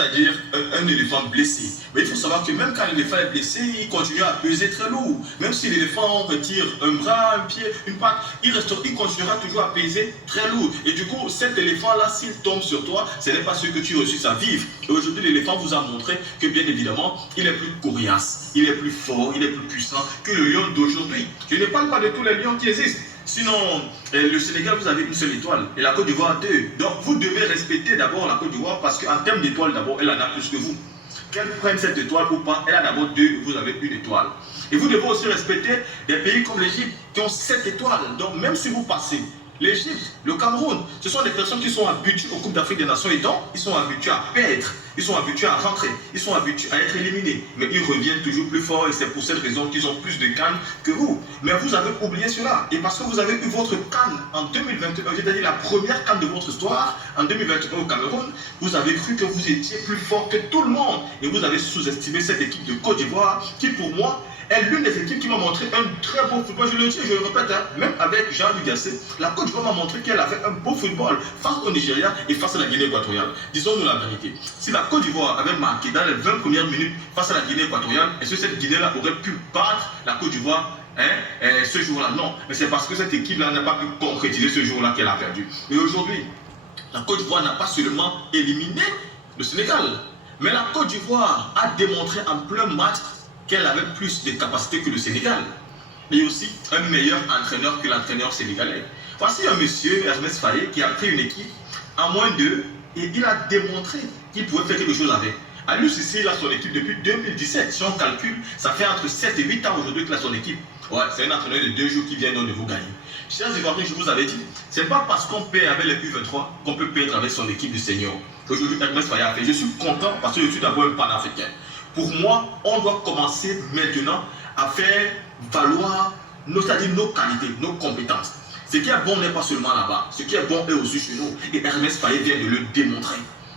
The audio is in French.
c'est-à-dire un éléphant blessé. Mais il faut savoir que même quand l'éléphant est blessé, il continue à peser très lourd. Même si l'éléphant retire un bras, un pied, une patte, il continuera toujours à peser très lourd. Et du coup, cet éléphant-là, s'il tombe sur toi, ce n'est pas ce que tu reçus à vivre. Et aujourd'hui, l'éléphant vous a montré que bien évidemment, il est plus coriace, il est plus fort, il est plus puissant que le lion d'aujourd'hui. Je ne parle pas de tous les lions qui existent. Sinon, le Sénégal, vous avez une seule étoile et la Côte d'Ivoire deux. Donc, vous devez respecter d'abord la Côte d'Ivoire parce qu'en termes d'étoiles, d'abord, elle en a plus que vous. Qu'elle prenne cette étoile ou pas, elle a d'abord deux, vous avez une étoile. Et vous devez aussi respecter des pays comme l'Égypte qui ont 7 étoiles. Donc, même si vous passez l'Égypte, le Cameroun, ce sont des personnes qui sont habituées aux Coupes d'Afrique des Nations et donc ils sont habitués à perdre, ils sont habitués à rentrer, ils sont habitués à être éliminés. Mais ils reviennent toujours plus forts et c'est pour cette raison qu'ils ont plus de cannes que vous. Mais vous avez oublié cela. Et parce que vous avez eu votre canne en 2021, c'est-à-dire la première canne de votre histoire, en 2021 au Cameroun, vous avez cru que vous étiez plus fort que tout le monde. Et vous avez sous-estimé cette équipe de Côte d'Ivoire qui, pour moi, est l'une des équipes qui m'a montré un très beau football. Je le dis, je le répète, hein, même avec Jean-Louis Gasset, la Côte d'Ivoire m'a montré qu'elle avait un beau football face au Nigeria et face à la Guinée équatoriale. Disons-nous la vérité. Si la Côte d'Ivoire avait marqué dans les 20 premières minutes face à la Guinée équatoriale, est-ce que cette Guinée-là aurait pu battre la Côte d'Ivoire ce jour-là? Non. Mais c'est parce que cette équipe-là n'a pas pu concrétiser ce jour-là qu'elle a perdu. Et aujourd'hui, la Côte d'Ivoire n'a pas seulement éliminé le Sénégal, mais la Côte d'Ivoire a démontré en plein match qu'elle avait plus de capacités que le Sénégal. Et aussi un meilleur entraîneur que l'entraîneur sénégalais. Voici un monsieur, Ernest Faye, qui a pris une équipe en moins d'eux et il a démontré qu'il pouvait faire quelque chose avec. Aliou Cissé, il a son équipe depuis 2017. Si on calcule, ça fait entre 7 et 8 ans aujourd'hui qu'il a son équipe. Ouais, c'est un entraîneur de 2 jours qui vient donc de vous gagner. Chers Ivoiriens, je vous avais dit, c'est pas parce qu'on paie avec les U23 qu'on peut perdre avec son équipe de seniors. Aujourd'hui, Ernest Faye a fait. Je suis content parce que je suis d'abord un panafricain. Pour moi, on doit commencer maintenant à faire valoir nos qualités, nos compétences. Ce qui est bon n'est pas seulement là-bas, ce qui est bon est aussi chez nous. Et Ernest Faye vient de le démontrer.